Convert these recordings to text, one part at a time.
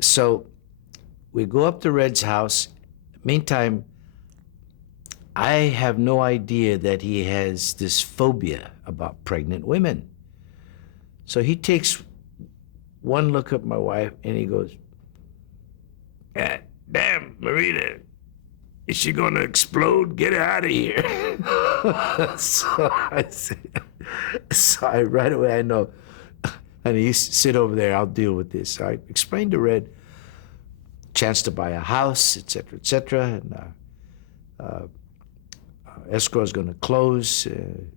So we go up to Red's house. Meantime, I have no idea that he has this phobia about pregnant women. So he takes one look at my wife and he goes, "Ah, damn, Morita, is she gonna explode? Get her out of here." so I said, so I right away I know, and you sit over there. I'll deal with this. So I explained to Red, chance to buy a house, etc., etc., and escrow is going to close in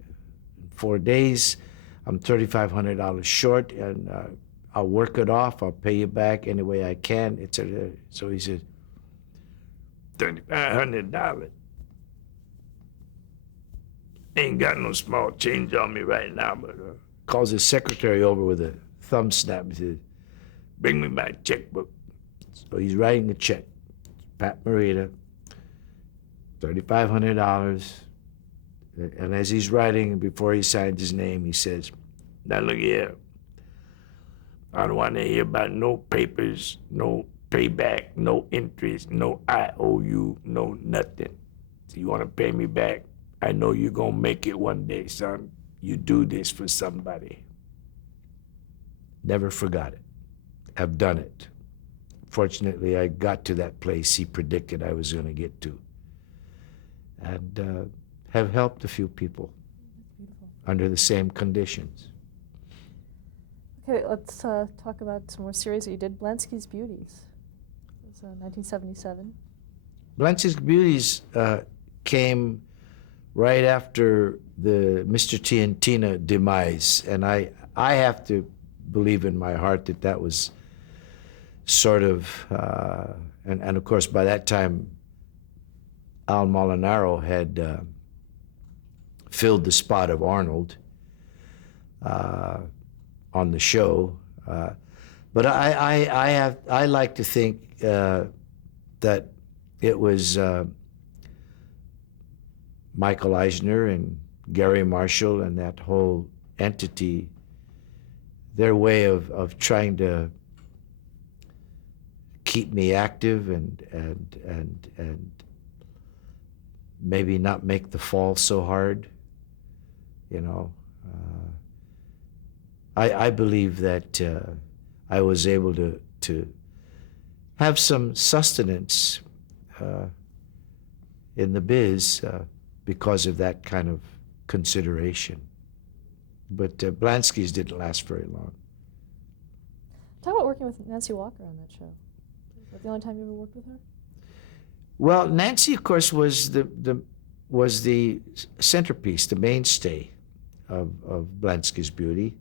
4 days. I'm $3,500 short, and I'll work it off. I'll pay you back any way I can, etc. So he said, $3,500. Ain't got no small change on me right now, but calls his secretary over with a thumb snap and says, "Bring me my checkbook." So he's writing a check. Pat Morita, $3,500. And as he's writing, before he signs his name, he says, "Now look here. I don't want to hear about no papers, no payback, no interest, no IOU, no nothing. So you want to pay me back? I know you're going to make it one day, son. You do this for somebody." Never forgot it. I've done it. Fortunately, I got to that place he predicted I was going to get to, and have helped a few people under the same conditions. Okay, let's talk about some more series that you did. Blansky's Beauties. It was 1977. Blanche's Beauties came right after the Mr. T and Tina demise, and I have to believe in my heart that that was sort of, and of course by that time Al Molinaro had filled the spot of Arnold on the show. But I like to think that it was Michael Eisner and Gary Marshall and that whole entity, their way of trying to keep me active and maybe not make the fall so hard, you know. I believe that I was able to have some sustenance in the biz because of that kind of consideration. But Blansky's didn't last very long. Talk about working with Nancy Walker on that show. Was that the only time you ever worked with her? Well, Nancy, of course, was the centerpiece, the mainstay of Blansky's Beauty.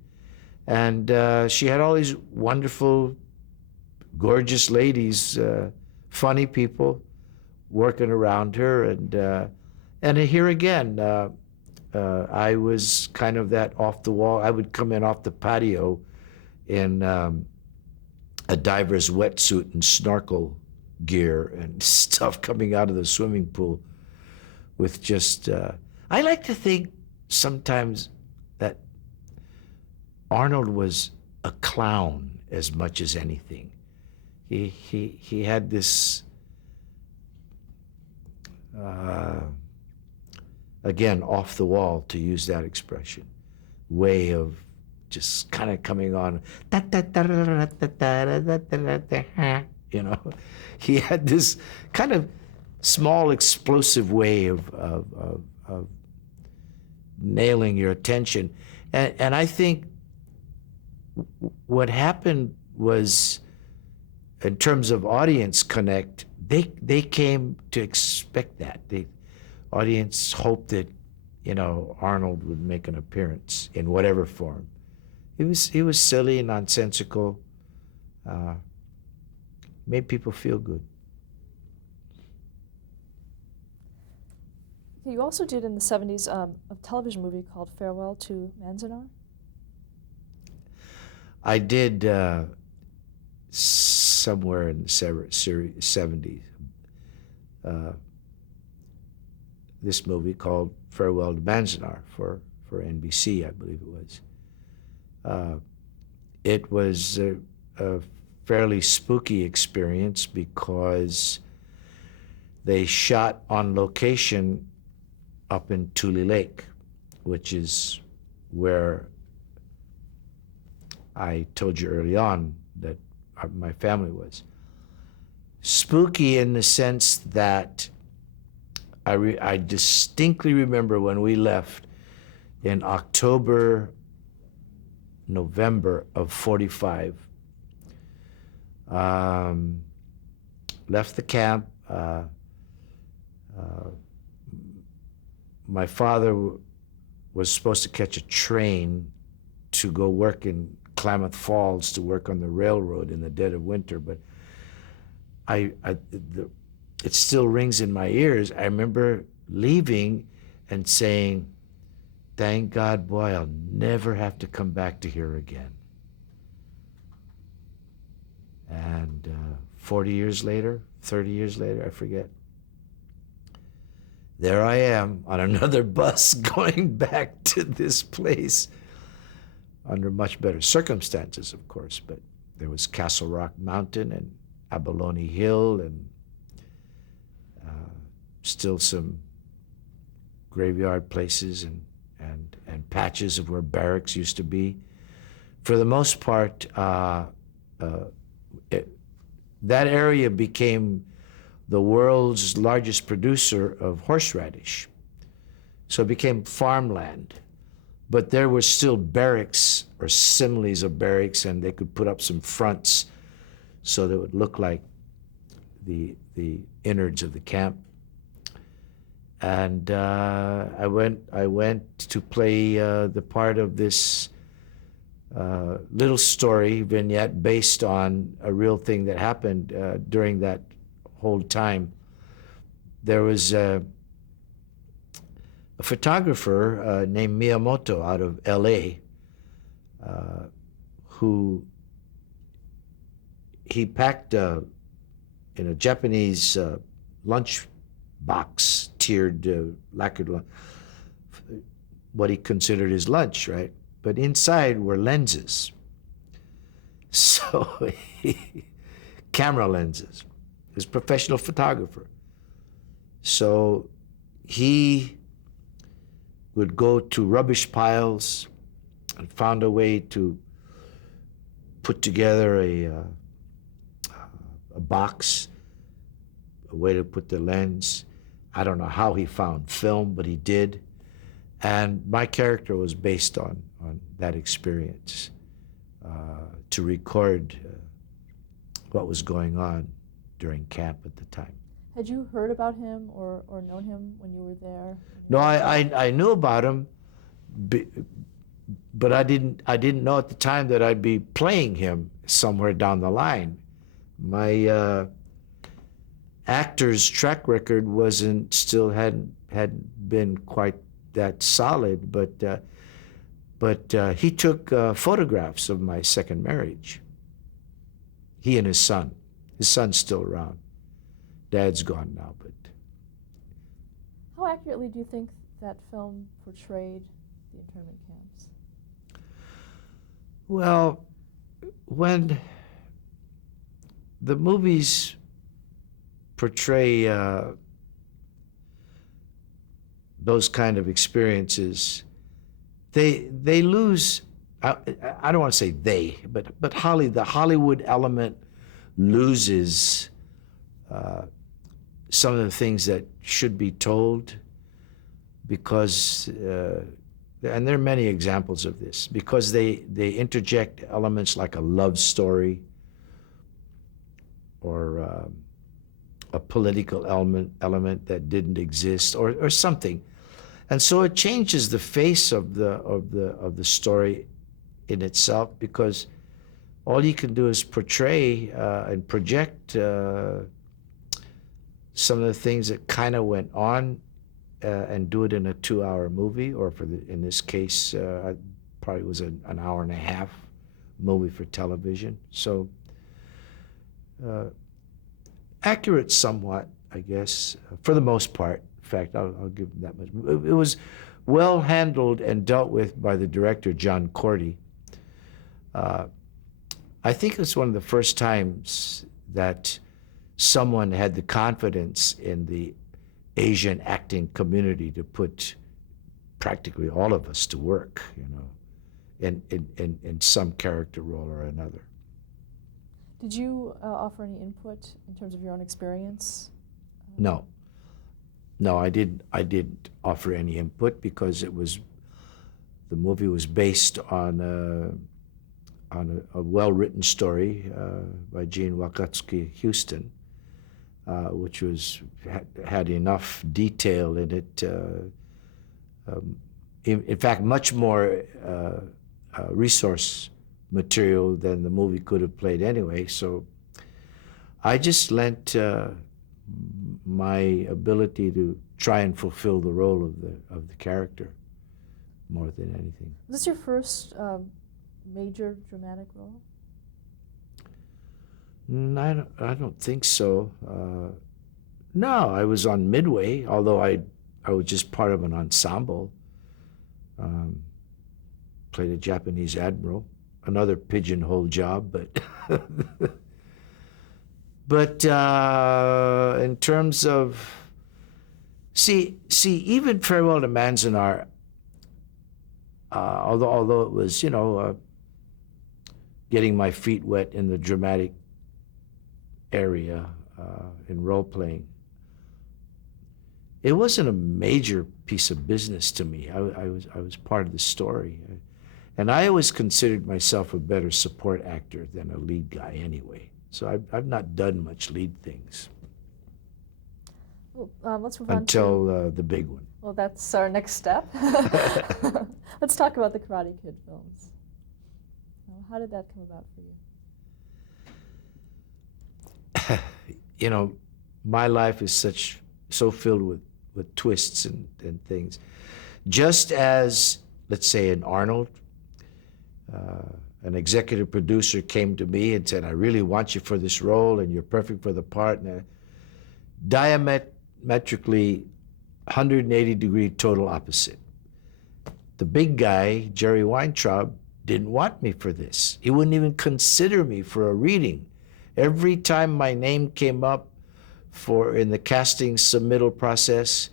And she had all these wonderful, gorgeous ladies, funny people working around her. And here again, I was kind of that off the wall. I would come in off the patio in a diver's wetsuit and snorkel gear and stuff coming out of the swimming pool with just, I like to think sometimes that Arnold was a clown as much as anything. He had this, again, off the wall, to use that expression, way of just kind of coming on, you know. He had this kind of small, explosive way of nailing your attention. And I think what happened was, in terms of audience connect, they came to expect that. The audience hoped that, you know, Arnold would make an appearance in whatever form. He was silly, nonsensical, made people feel good. You also did in the 70s a television movie called Farewell to Manzanar. I did somewhere in the 70s this movie called Farewell to Manzanar for NBC, I believe it was. It was a fairly spooky experience because they shot on location up in Tule Lake, which is where I told you early on that my family was. Spooky in the sense that I distinctly remember when we left in October, November of 45. Left the camp. My father was supposed to catch a train to go work in Klamath Falls to work on the railroad in the dead of winter, but it still rings in my ears. I remember leaving and saying, thank God, boy, I'll never have to come back to here again. And 40 years later, 30 years later, I forget, there I am on another bus going back to this place under much better circumstances, of course, but there was Castle Rock Mountain and Abalone Hill and still some graveyard places and patches of where barracks used to be. For the most part, that area became the world's largest producer of horseradish. So it became farmland. But there were still barracks or similes of barracks, and they could put up some fronts so that it would look like the innards of the camp. And I went to play the part of this little story vignette based on a real thing that happened during that whole time. There was a photographer named Miyamoto out of LA who he packed in a Japanese lunch box, tiered lacquered what he considered his lunch, right? But inside were lenses. So camera lenses. He was a professional photographer. So he would go to rubbish piles and found a way to put together a box, a way to put the lens. I don't know how he found film, but he did. And my character was based on that experience to record what was going on during camp at the time. Had you heard about him or known him when you were there? No, I knew about him, but I didn't know at the time that I'd be playing him somewhere down the line. My actor's track record hadn't been quite that solid, but he took photographs of my second marriage. He and his son. His son's still around. Dad's gone now, but. How accurately do you think that film portrayed the internment camps? Well, when the movies portray those kind of experiences, they lose. I don't want to say they, but the Hollywood element loses some of the things that should be told, because and there are many examples of this, because they interject elements like a love story or a political element that didn't exist or something, and so it changes the face of the story in itself, because all you can do is portray and project some of the things that kind of went on and do it in a 2-hour movie, or in this case, probably was an hour and a half movie for television. So accurate somewhat, I guess, for the most part. In fact, I'll give them that much. It was well handled and dealt with by the director, John Cordy. I think it's one of the first times that someone had the confidence in the Asian acting community to put practically all of us to work, in some character role or another. Did you offer any input in terms of your own experience? No, no, I didn't offer any input because the movie was based on a well-written story by Gene Wakatsuki Houston, which had enough detail in it. In fact, much more resource material than the movie could have played anyway. So I just lent my ability to try and fulfill the role of the character more than anything. Was this your first major dramatic role? I don't think so. No, I was on Midway, although I was just part of an ensemble. Played a Japanese admiral, another pigeonhole job, but but in terms of see, even Farewell to Manzanar, although it was getting my feet wet in the dramatic area in role playing, it wasn't a major piece of business to me. I was part of the story, and I always considered myself a better support actor than a lead guy anyway. So I've not done much lead things Well, let's move until on to... the big one. Well, that's our next step. Let's talk about the Karate Kid films. How did that come about for you? My life is so filled with twists and things. Just as, let's say, in Arnold, an executive producer came to me and said, I really want you for this role and you're perfect for the part. And diametrically 180-degree total opposite. The big guy, Jerry Weintraub, didn't want me for this. He wouldn't even consider me for a reading. Every time my name came up in the casting submittal process,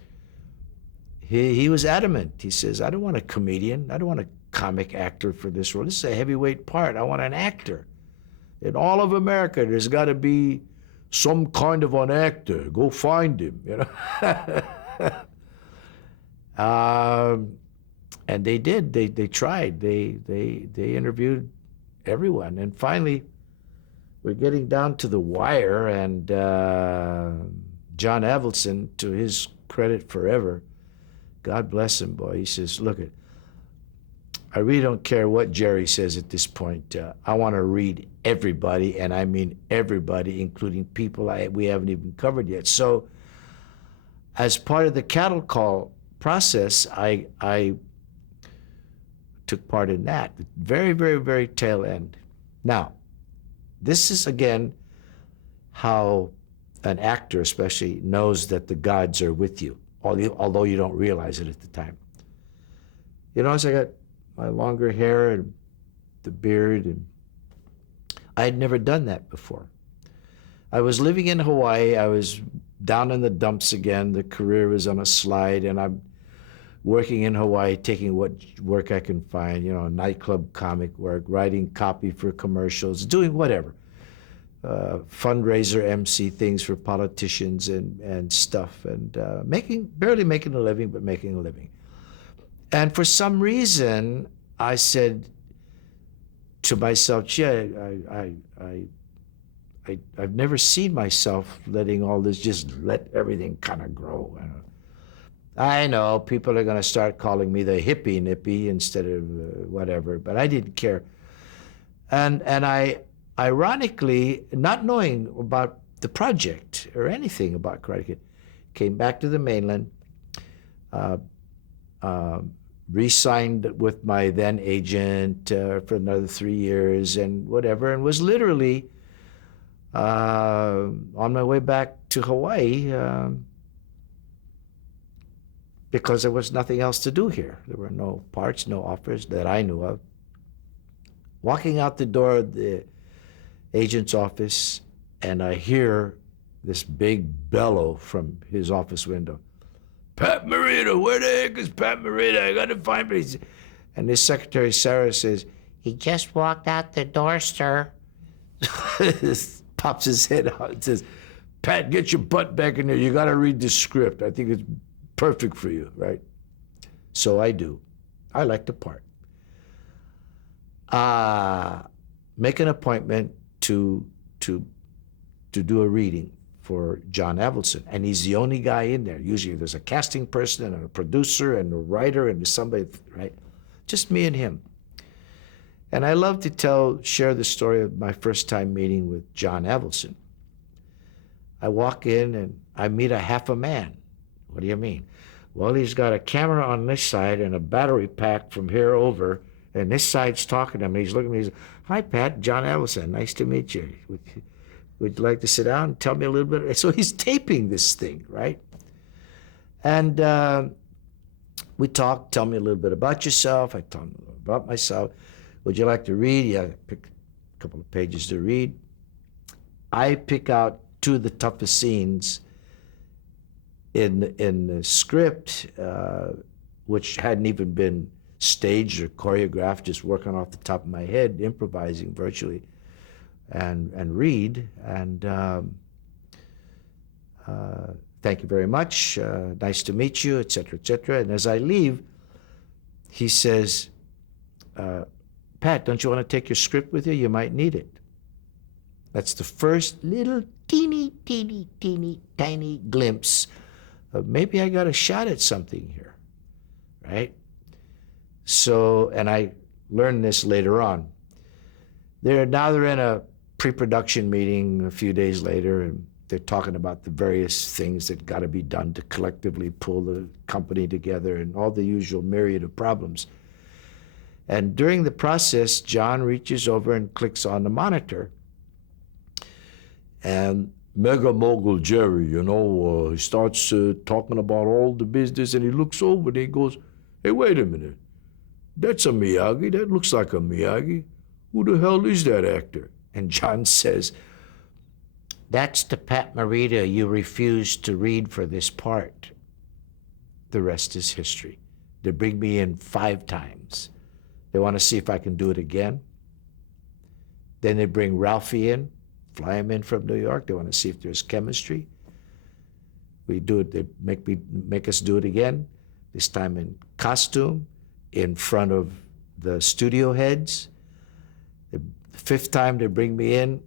he was adamant. He says, I don't want a comedian. I don't want a comic actor for this role. This is a heavyweight part. I want an actor. In all of America, there's got to be some kind of an actor. Go find him, and they did. They tried. They interviewed everyone, and finally, we're getting down to the wire. And John Avildsen, to his credit forever, God bless him, boy. He says, "Look, I really don't care what Jerry says at this point. I want to read everybody, and I mean everybody, including people we haven't even covered yet." So, as part of the cattle call process, I took part in that. Very, very, very tail end. Now, this is again how an actor, especially, knows that the gods are with you, although you don't realize it at the time. As I got my longer hair and the beard, and I had never done that before. I was living in Hawaii. I was down in the dumps again. The career was on a slide, and I'm working in Hawaii, taking what work I can find, nightclub comic work, writing copy for commercials, doing whatever. Fundraiser MC things for politicians and stuff, and barely making a living, but making a living. And for some reason, I said to myself, gee, I've never seen myself letting all this, just let everything kind of grow. I know people are going to start calling me the hippie nippy instead of whatever, but I didn't care. And I, ironically, not knowing about the project or anything about Karate Kid, came back to the mainland, re-signed with my then agent for another 3 years and whatever, and was literally on my way back to Hawaii because there was nothing else to do here. There were no parts, no offers that I knew of. Walking out the door of the agent's office, and I hear this big bellow from his office window. Pat Morita, where the heck is Pat Morita? I got to find him. And his secretary, Sarah, says, he just walked out the door, sir. Pops his head out and says, Pat, get your butt back in there. You got to read the script. I think it's perfect for you, right? So I do. I like the part. Make an appointment to do a reading for John Avildsen, and he's the only guy in there. Usually there's a casting person and a producer and a writer and somebody, right? Just me and him. And I love to share the story of my first time meeting with John Avildsen. I walk in and I meet a half a man. What do you mean? Well, he's got a camera on this side and a battery pack from here over, and this side's talking to him. He's looking at me. He's, hi, Pat, John Avildsen. Nice to meet you. Would you like to sit down and tell me a little bit? So he's taping this thing, right? And we talk, tell me a little bit about yourself. I tell him a little about myself. Would you like to read? Yeah, pick a couple of pages to read. I pick out two of the toughest scenes in the script, which hadn't even been staged or choreographed, just working off the top of my head, improvising virtually, and read. And thank you very much. Nice to meet you, et cetera, et cetera. And as I leave, he says, Pat, don't you want to take your script with you? You might need it. That's the first little teeny tiny glimpse of maybe I got a shot at something here, right? So, and I learned this later on. They're in a pre-production meeting a few days later, and they're talking about the various things that got to be done to collectively pull the company together and all the usual myriad of problems. And during the process, John reaches over and clicks on the monitor. And Mega Mogul Jerry, he starts talking about all the business, and he looks over and he goes, hey, wait a minute. That's a Miyagi. That looks like a Miyagi. Who the hell is that actor? And John says, that's the Pat Morita you refused to read for this part. The rest is history. They bring me in 5 times. They want to see if I can do it again. Then they bring Ralphie in, fly him in from New York. They want to see if there's chemistry. We do it. They make us do it again. This time in costume, in front of the studio heads. The 5th time they bring me in,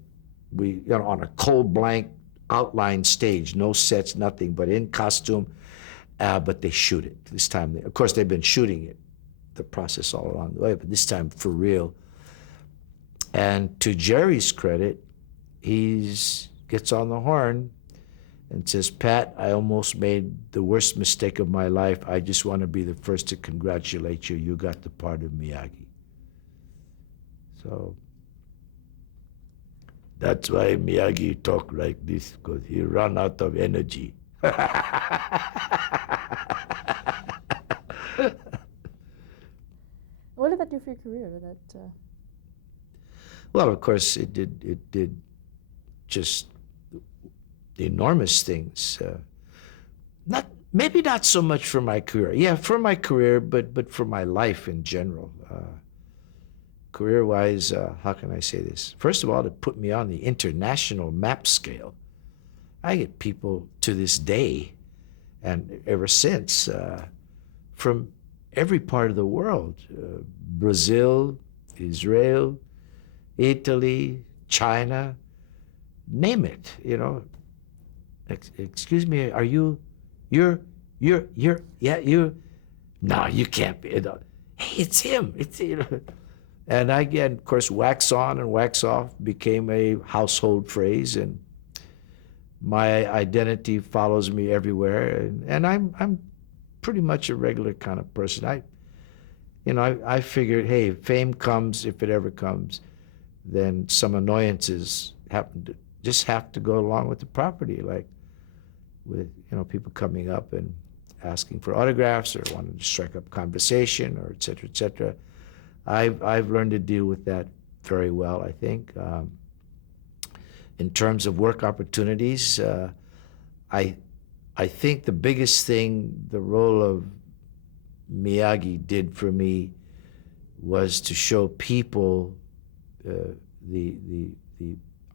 we on a cold blank outline stage, no sets, nothing, but in costume. But they shoot it this time. Of course, they've been shooting it, the process all along the way, but this time for real. And to Jerry's credit, he gets on the horn and says, Pat, I almost made the worst mistake of my life. I just want to be the first to congratulate you. You got the part of Miyagi. So that's why Miyagi talk like this, because he ran out of energy. What did that do for your career? Well, of course, it did just enormous things. Maybe not so much for my career. Yeah, for my career, but for my life in general. Career-wise, how can I say this? First of all, it put me on the international map scale. I get people to this day, and ever since, from every part of the world, Brazil, Israel, Italy, China, name it, Excuse me, are you're, yeah, you, no, you can't be, hey, it's him, And again, of course, wax on and wax off became a household phrase, and my identity follows me everywhere, and I'm pretty much a regular kind of person. I figured, hey, if fame comes, if it ever comes, then some annoyances have to go along with the property, like with people coming up and asking for autographs or wanting to strike up conversation or et cetera, et cetera. I've learned to deal with that very well, I think. in terms of work opportunities, I think the biggest thing the role of Miyagi did for me was to show people the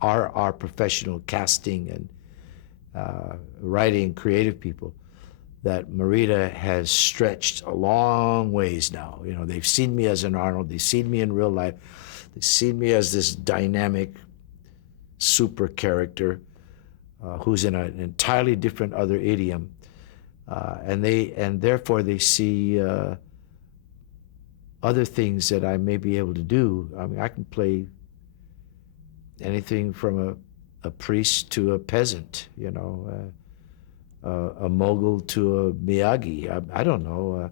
our professional casting and writing creative people that Morita has stretched a long ways now. You know, they've seen me as an Arnold, they've seen me in real life, they've seen me as this dynamic super character who's in an entirely different other idiom, and therefore they see other things that I may be able to do. I mean, I can play anything from a priest to a peasant, you know, a mogul to a Miyagi. I don't know.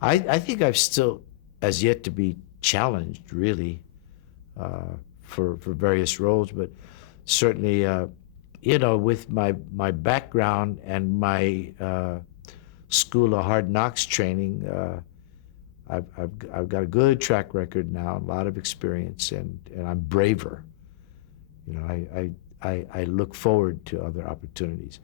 I think I've still as yet to be challenged, really, for various roles, but certainly, you know, with my background and my School of Hard Knocks training, I've got a good track record now, a lot of experience, and I'm braver. You know, I look forward to other opportunities.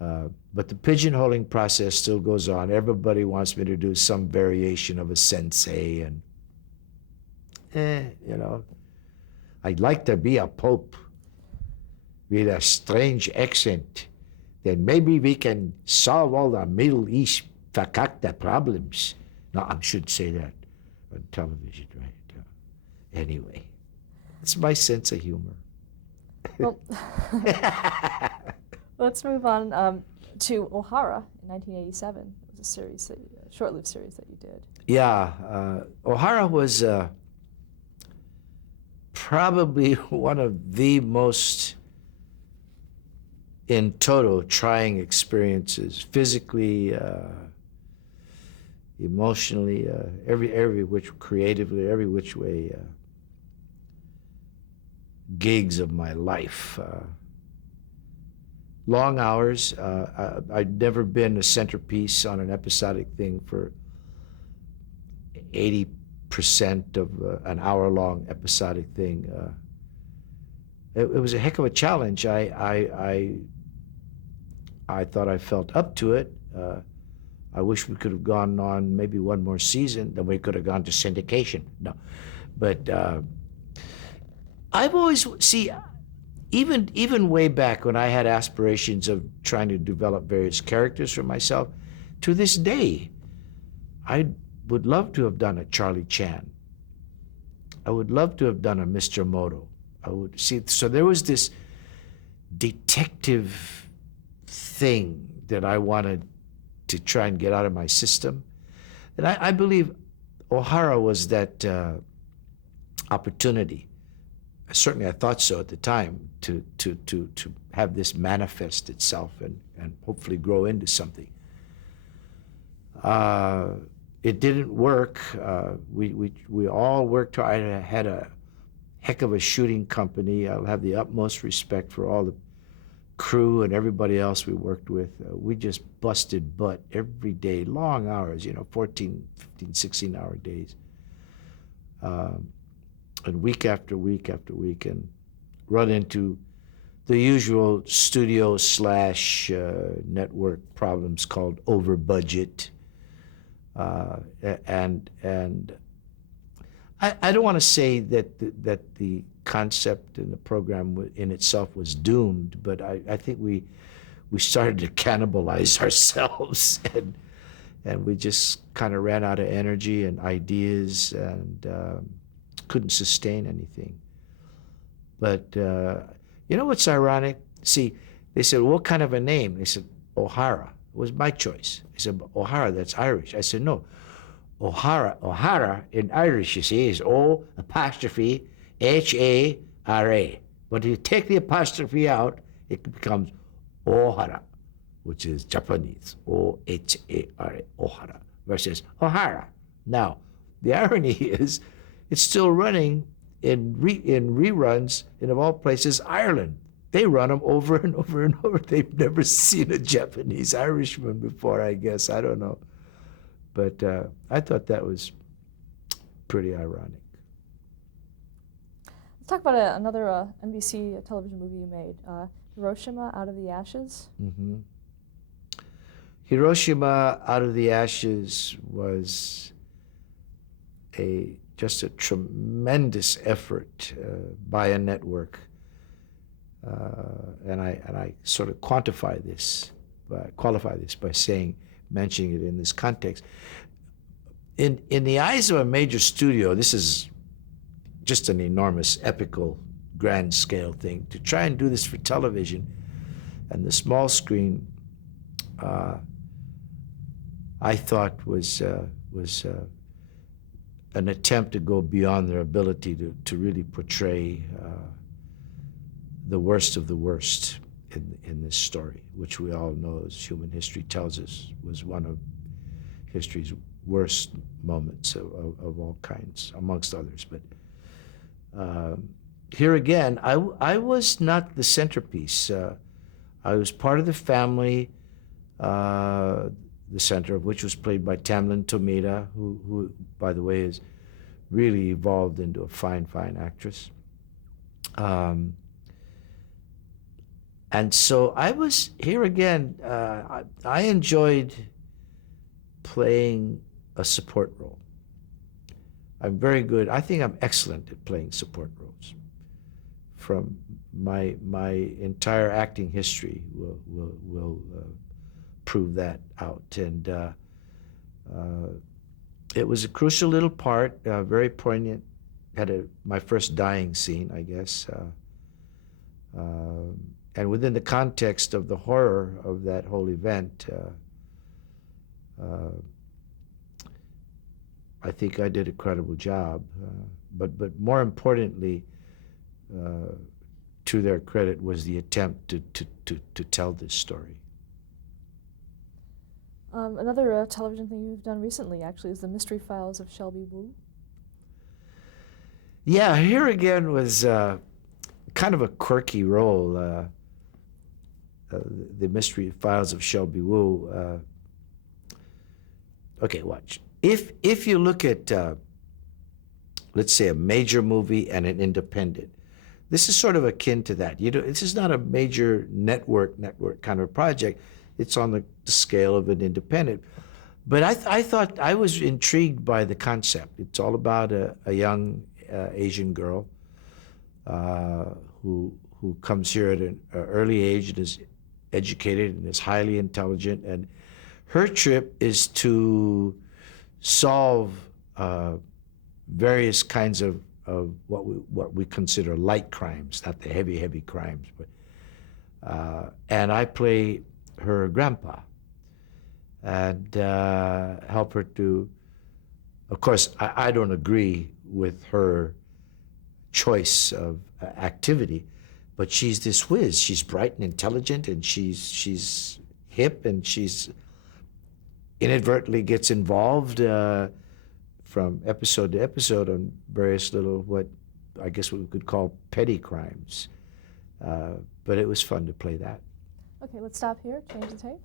But the pigeonholing process still goes on. Everybody wants me to do some variation of a sensei, and you know, I'd like to be a pope with a strange accent. Then maybe we can solve all the Middle East fakakta problems. No, I shouldn't say that on television, right? Anyway, it's my sense of humor. Well, let's move on to O'Hara in 1987. It was a series, a short-lived series that you did. Yeah, O'Hara was probably one of the most in toto trying experiences, physically, emotionally, every which, creatively, every which way, gigs of my life. Long hours. I'd never been a centerpiece on an episodic thing for 80% of an hour-long episodic thing. It was a heck of a challenge. I thought I felt up to it. I wish we could have gone on maybe one more season, then we could have gone to syndication. No, but I've always even way back when I had aspirations of trying to develop various characters for myself, to this day, I would love to have done a Charlie Chan. I would love to have done a Mr. Moto. I would see. So there was this detective thing that I wanted to try and get out of my system, and I believe O'Hara was that opportunity. Certainly, I thought so at the time to have this manifest itself and hopefully grow into something. It didn't work. We all worked hard. I had a heck of a shooting company. I'll have the utmost respect for all the crew and everybody else we worked with. We just busted butt every day, long hours, 14, 15, 16-hour days. And week after week after week, and run into the usual studio / network problems called over budget. And I don't want to say that the concept and the program in itself was doomed, but I think we started to cannibalize ourselves, and we just kind of ran out of energy and ideas, and couldn't sustain anything. But you know what's ironic? See, they said, what kind of a name? They said, O'Hara. It was my choice. I said, O'Hara, that's Irish. I said, no. O'Hara in Irish, you see, is O''Hara. But if you take the apostrophe out, it becomes O'Hara, which is Japanese, O'Hara, O'Hara, versus O'Hara. Now, the irony is, it's still running in reruns in, of all places, Ireland. They run them over and over and over. They've never seen a Japanese Irishman before, I guess. I don't know. But I thought that was pretty ironic. Let's talk about another NBC television movie you made, Hiroshima, Out of the Ashes. Mm-hmm. Hiroshima, Out of the Ashes was just a tremendous effort by a network, and I sort of qualify this by mentioning it in this context. In the eyes of a major studio, this is just an enormous, epical, grand scale thing. To try and do this for television and the small screen, I thought was an attempt to go beyond their ability to really portray the worst of the worst in this story, which we all know, as human history tells us, was one of history's worst moments of all kinds, amongst others. But here again, I was not the centerpiece. I was part of the family, the center of which was played by Tamlyn Tomita, who, by the way, has really evolved into a fine, fine actress. And so I was here again. I enjoyed playing a support role. I'm very good. I think I'm excellent at playing support roles. From my entire acting history will prove that out. And it was a crucial little part, very poignant. Had my first dying scene, I guess. And within the context of the horror of that whole event, I think I did a credible job. But more importantly, to their credit, was the attempt to tell this story. Another television thing you've done recently, actually, is The Mystery Files of Shelby Woo. Yeah, here again was kind of a quirky role. The Mystery Files of Shelby Woo. Okay, watch. If you look at, let's say, a major movie and an independent, this is sort of akin to that. This is not a major network kind of project. It's on the scale of an independent. But I thought I was intrigued by the concept. It's all about a young Asian girl who comes here at an early age and is educated and is highly intelligent. And her trip is to solve various kinds of what we consider light crimes, not the heavy crimes. But and I play her grandpa and help her to. Of course, I don't agree with her choice of activity, but she's this whiz. She's bright and intelligent, and she's hip, and she's inadvertently gets involved from episode to episode on various little, what I guess we could call petty crimes. But it was fun to play that. Okay, let's stop here, change the tape.